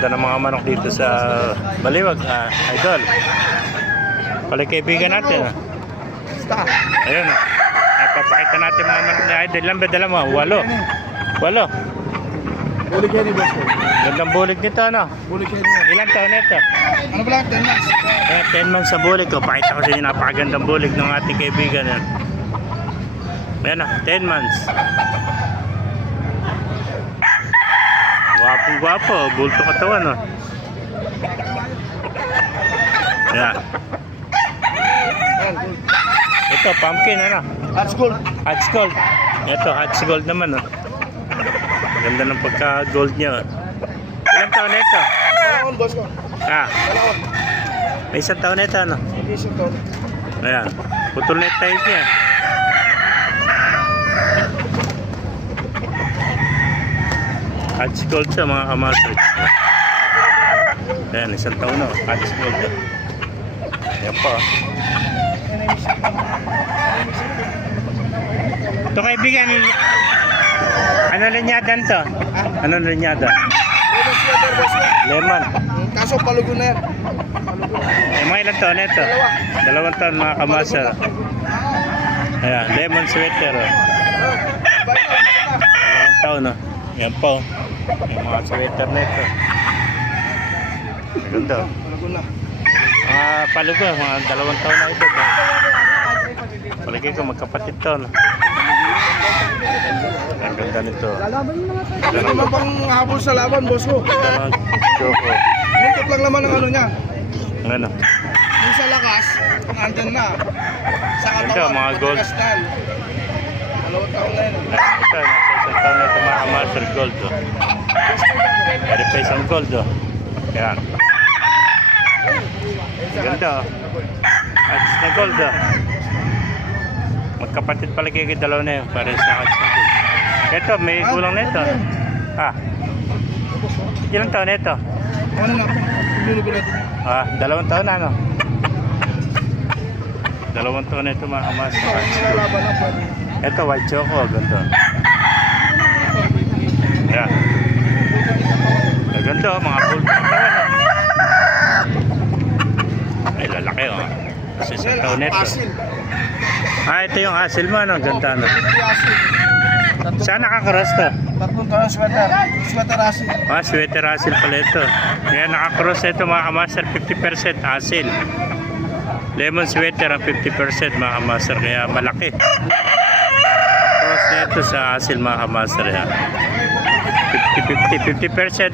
Ganda ng mga manok dito sa Baliwag, idol. Palikaibigan natin. Ayun. Papakita natin mga manok ni idol. Ilan ba dala mo? 8. Bulig yan boss ko. Gandang bulig nito, ano? Bulig yan. Ilang taon nito? Ano ba lang? 10 months. 10 months sa bulig ko. Pakita ko sa inyo napakagandang bulig ng ating kaibigan. Ayan na, 10 months. Gwapo, bulto katawan, no? Ayan. Ito, pumpkin, ano? Hot school. Hatch gold. Ito, hatch gold naman, no? Ganda ng pagka-gold niya. Ilang taon na ito? Dalawang boss ko. Dalawang. May isang taon na ito, ano? Hindi isang taon. Ayan, putol na tayo niya. Hatch gold siya, mga kamaster. Ayan, isang taon na. Hatch gold. Ayan pa. Ito kaibigan, ano linyada to? Ano linyada? Lemon sweater boss ko. Lemon. Kaso palugo na yan. Mga ilang taon ito? 2 taon, mga kamaster. Ayan, lemon sweater. 2 taon, no? Ayan po. Yung mga sweater na ito. Maganda. Palugo na. Mga palugo, mga 2 taon na ito. Palagay ko magkapatid to, no? Ang ganda nito. Ano naman pang habol sa laban boss ko? Ganda ng choco. Muntot lang naman ang ano niya. Ano? Yung sa lakas, andyan na. Sa Ganda, katawan, mga gold. matigas na yan. 2 taon na yan. Ito, nasa isang taon na ito, mga master gold, oh. Pwede pa isang gold, oh. Yan. Ganda, oh. Hatch na gold, oh. Magkapatid pala kayo 2 na yun. Pares na hatch na gold. Ito, may kulang na ito. Ilang taon na ito? Ano na? Lulugo natin. 2 taon na, no? 2 taon na ito, mga master hatch gold. Lalaban na pwede. Ito, white choco, ganda. Yan. Ganda, mga full katawan. Ay, lalaki, oh. Kasi isang taon nito. Asil. Ito yung asil mo, no? Ganda, no? Asil. Saan nakakross to? 3 taon sweater. Sweater asil. Sweater asil pala ito. Kaya nakakross ito, mga kamaster, 50% asil. Lemon sweater ang 50%, mga kamaster, kaya malaki. Cross na ito sa asil, mga kamaster, yan. 50-50, 50%